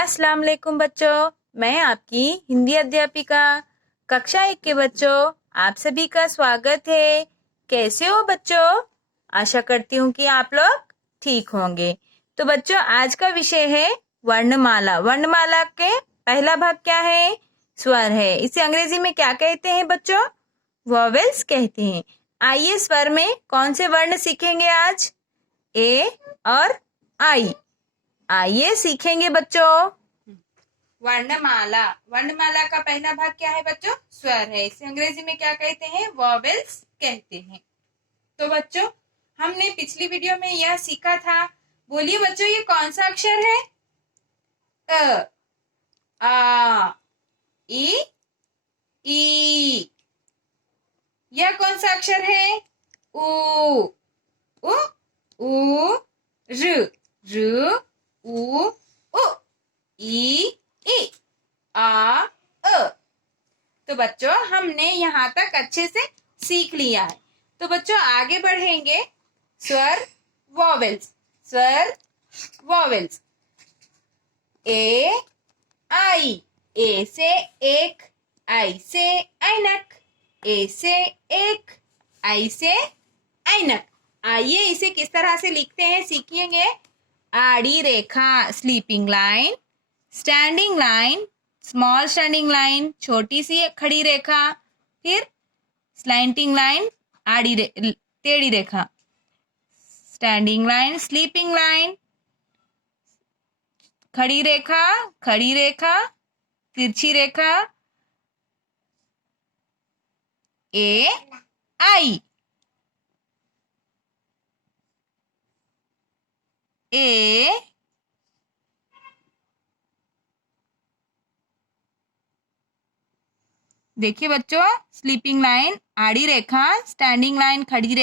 अस्सलाम वालेकुम बच्चों, मैं आपकी हिंदी अध्यापिका कक्षा 1 के बच्चों आप सभी का स्वागत है। कैसे हो बच्चों? आशा करती हूँ कि आप लोग ठीक होंगे। तो बच्चों आज का विषय है वर्णमाला। वर्णमाला के पहला भाग क्या है? स्वर है। इसे अंग्रेजी में क्या कहते हैं बच्चों? वॉवेल्स कहते हैं। आइए स्वर में कौन से वर्ण सीखेंगे आज? ए और आई। आइए सीखेंगे बच्चों। वर्णमाला। वर्णमाला का पहला भाग क्या है बच्चों? स्वर है। इसे अंग्रेजी में क्या कहते हैं? वॉवेल्स कहते हैं। तो बच्चों हमने पिछली वीडियो में यह सीखा था। बोलिए बच्चों, ये कौन सा अक्षर है? अ, आ, ई। यह कौन सा अक्षर है? उ, उ, उ, र, उ, उ, ई, आ, अ। तो बच्चों हमने यहाँ तक अच्छे से सीख लिया है। तो बच्चों आगे बढ़ेंगे। स्वर वॉवेल्स। स्वर वॉवेल्स। ए आई। ए से एक, आई से ऐनक। ए से एक, आई से ऐनक। आइए इसे किस तरह से लिखते हैं सीखेंगे। आड़ी रेखा sleeping line, standing line, small standing line छोटी सी खड़ी रेखा, फिर स्लैंटिंग लाइन टेढ़ी रेखा, स्टैंडिंग लाइन, स्लीपिंग लाइन, खड़ी रेखा, तिरछी रेखा, ए आई। ए देखिए बच्चों, स्लीपिंग लाइन आड़ी रेखा, स्टैंडिंग लाइन खड़ी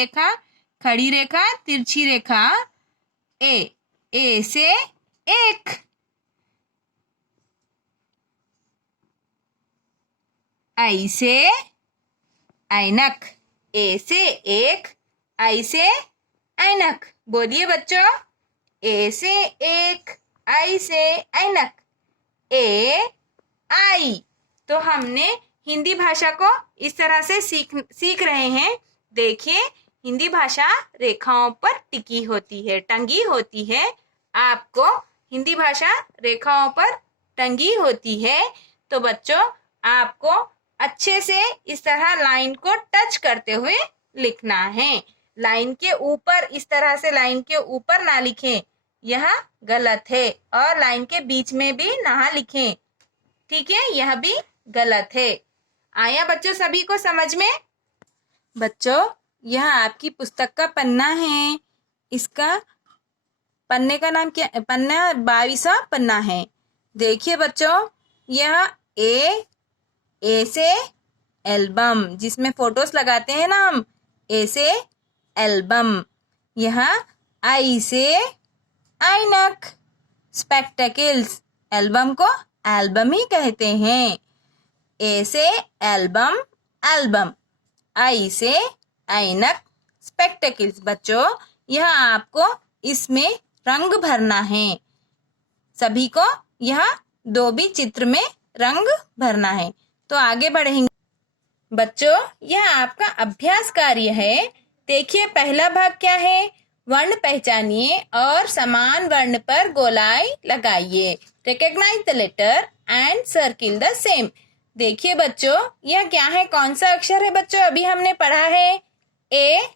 रेखा, तिरछी रेखा, ए से एक, आई से ऐनक। ए से एक, आई से ऐनक। बोलिए बच्चों, ए से एक, आई से ऐनक। ए आई। तो हमने हिंदी भाषा को इस तरह से सीख रहे हैं। देखिए हिंदी भाषा रेखाओं पर टिकी होती है, टंगी होती है। आपको हिंदी भाषा रेखाओं पर टंगी होती है। तो बच्चों आपको अच्छे से इस तरह लाइन को टच करते हुए लिखना है। लाइन के ऊपर इस तरह से लाइन के ऊपर ना लिखें, यह गलत है। और लाइन के बीच में भी ना लिखें, ठीक है, यह भी गलत है। आया बच्चों सभी को समझ में? बच्चों यह आपकी पुस्तक का पन्ना है। इसका पन्ने का नाम क्या? पन्ना 22वां पन्ना है। देखिए बच्चों, यह ए से एल्बम, जिसमें फोटोस लगाते हैं ना हम, ए से एल्बम। यह आई से ऐनक, स्पेक्टेकल्स। एल्बम को एल्बम ही कहते हैं। ए से एल्बम, एल्बम। आई से ऐनक, स्पेक्टेकल्स। बच्चों यह आपको इसमें रंग भरना है। सभी को यह दो भी चित्र में रंग भरना है। तो आगे बढ़ेंगे बच्चों, यह आपका अभ्यास कार्य है। देखिए पहला भाग क्या है? वर्ण पहचानिए और समान वर्ण पर गोलाई लगाइए। Recognise the letter and circle the same. देखिए बच्चों, यह क्या है? कौन सा अक्षर है बच्चों? अभी हमने पढ़ा है ए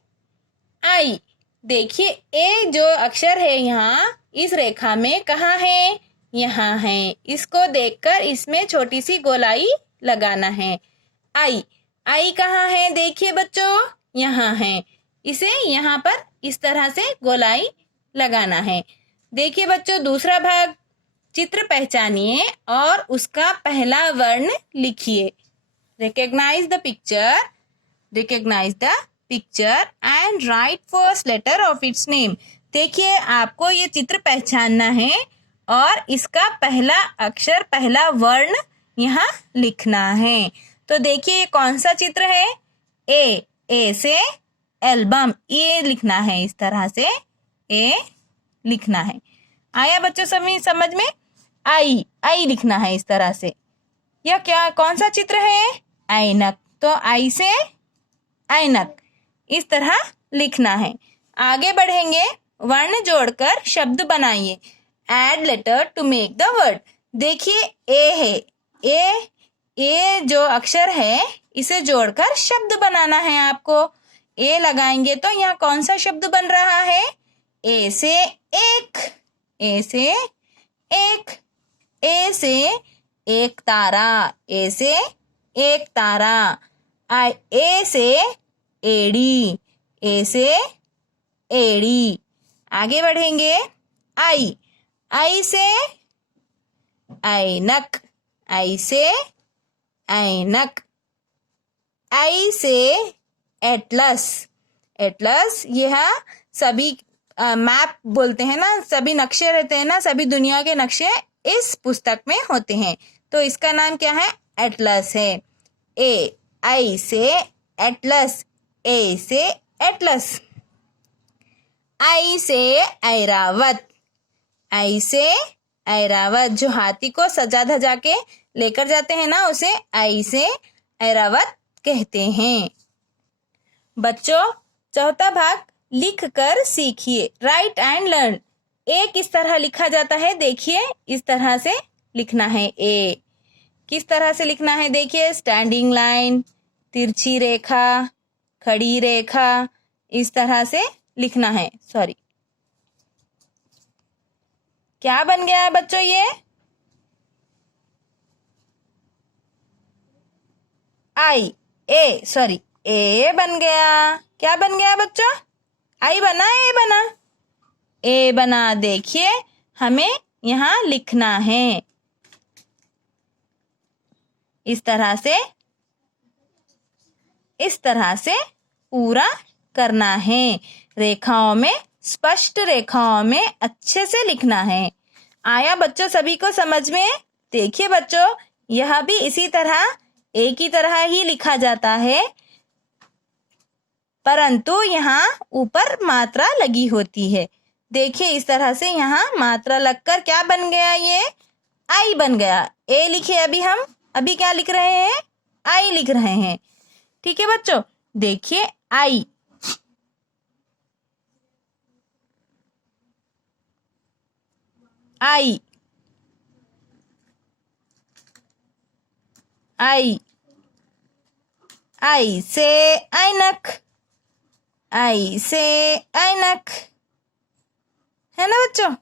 आई। देखिए ए जो अक्षर है यहाँ इस रेखा में कहाँ है? यहाँ है। इसको देखकर इसमें छोटी सी गोलाई लगाना है। आई कहाँ है? देखिए बच्चों, यहाँ है। इसे यहाँ पर इस तरह से गोलाई लगाना है। देखिए बच्चों दूसरा भाग, चित्र पहचानिए और उसका पहला वर्ण लिखिए। Recognise the picture and write first letter of its name. देखिए आपको ये चित्र पहचानना है और इसका पहला अक्षर, पहला वर्ण यहाँ लिखना है। तो देखिए ये कौन सा चित्र है? ए से एल्बम, ये लिखना है। इस तरह से ए लिखना है। आया बच्चों सभी समझ में? आई, आई लिखना है इस तरह से। यह क्या, कौन सा चित्र है? ऐनक। तो आई से ऐनक, इस तरह लिखना है। आगे बढ़ेंगे, वर्ण जोड़कर शब्द बनाइए। Add letter to make the word. देखिए ए है, ए जो अक्षर है इसे जोड़कर शब्द बनाना है आपको। ए लगाएंगे तो यहाँ कौन सा शब्द बन रहा है? ए से एक, ए से एक, ए से एक तारा, ए से एक तारा। ए से एड़ी, ए से एड़ी। आगे बढ़ेंगे, आई, आई से ऐनक, आई से ऐनक। आई से एटलस, एटलस यह सभी मैप बोलते हैं ना, सभी नक्शे रहते हैं ना, सभी दुनिया के नक्शे इस पुस्तक में होते हैं, तो इसका नाम क्या है? एटलस है। ए, आई से एटलस, ए से एटलस। आई से ऐरावत, आई से ऐरावत, जो हाथी को सजा धजा के लेकर जाते हैं ना, उसे आई से ऐरावत कहते हैं। बच्चों, चौथा भाग लिख कर सीखिए। Right and learn. ए किस तरह लिखा जाता है? देखिए, इस तरह से लिखना है। ए किस तरह से लिखना है? देखिए, स्टैंडिंग लाइन, तिरछी रेखा, खड़ी रेखा, इस तरह से लिखना है। सॉरी, क्या बन गया है बच्चों? ये आई, ए सॉरी, ए बन गया। क्या बन गया बच्चों? आई बना, ए बना? ए बना। देखिए, हमें यहाँ लिखना है इस तरह से, इस तरह से पूरा करना है। रेखाओं में, स्पष्ट रेखाओं में अच्छे से लिखना है। आया बच्चों सभी को समझ में? देखिए बच्चों, यह भी इसी तरह एक ही तरह ही लिखा जाता है, परंतु यहाँ ऊपर मात्रा लगी होती है। देखिए, इस तरह से यहाँ मात्रा लगकर क्या बन गया? ये आई बन गया। ए लिखे हम अभी क्या लिख रहे हैं? आई लिख रहे हैं। ठीक है बच्चों, देखिए आई, आई, आई, आई से ऐनक, आई से ऐनक, है ना बच्चों?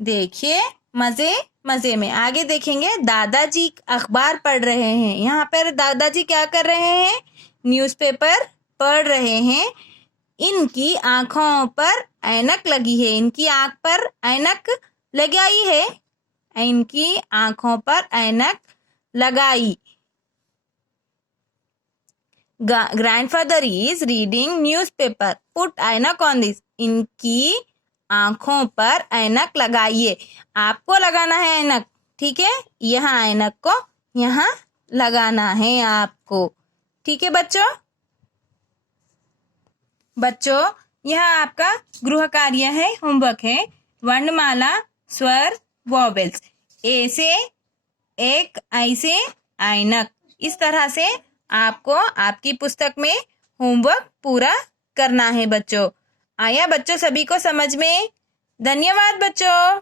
देखिए, मजे मजे में आगे देखेंगे। दादाजी अखबार पढ़ रहे हैं। यहाँ पर दादाजी क्या कर रहे हैं? न्यूज़पेपर पढ़ रहे हैं। इनकी आंखों पर ऐनक लगी है, इनकी आंख पर ऐनक लगाई है, इनकी आंखों पर ऐनक लगाई। Grandfather is reading newspaper, put ऐनक ऑन दिस। इनकी आंखों पर ऐनक लगाइए। आपको लगाना है ऐनक, ठीक है? यहाँ ऐनक को यहाँ लगाना है आपको। ठीक है बच्चों? बच्चों, यह आपका गृह कार्य है, होमवर्क है। वर्णमाला, स्वर, वॉवेल्स। ए से एक, आई से ऐनक, इस तरह से आपको आपकी पुस्तक में होमवर्क पूरा करना है बच्चों। आया बच्चों सभी को समझ में? धन्यवाद बच्चों।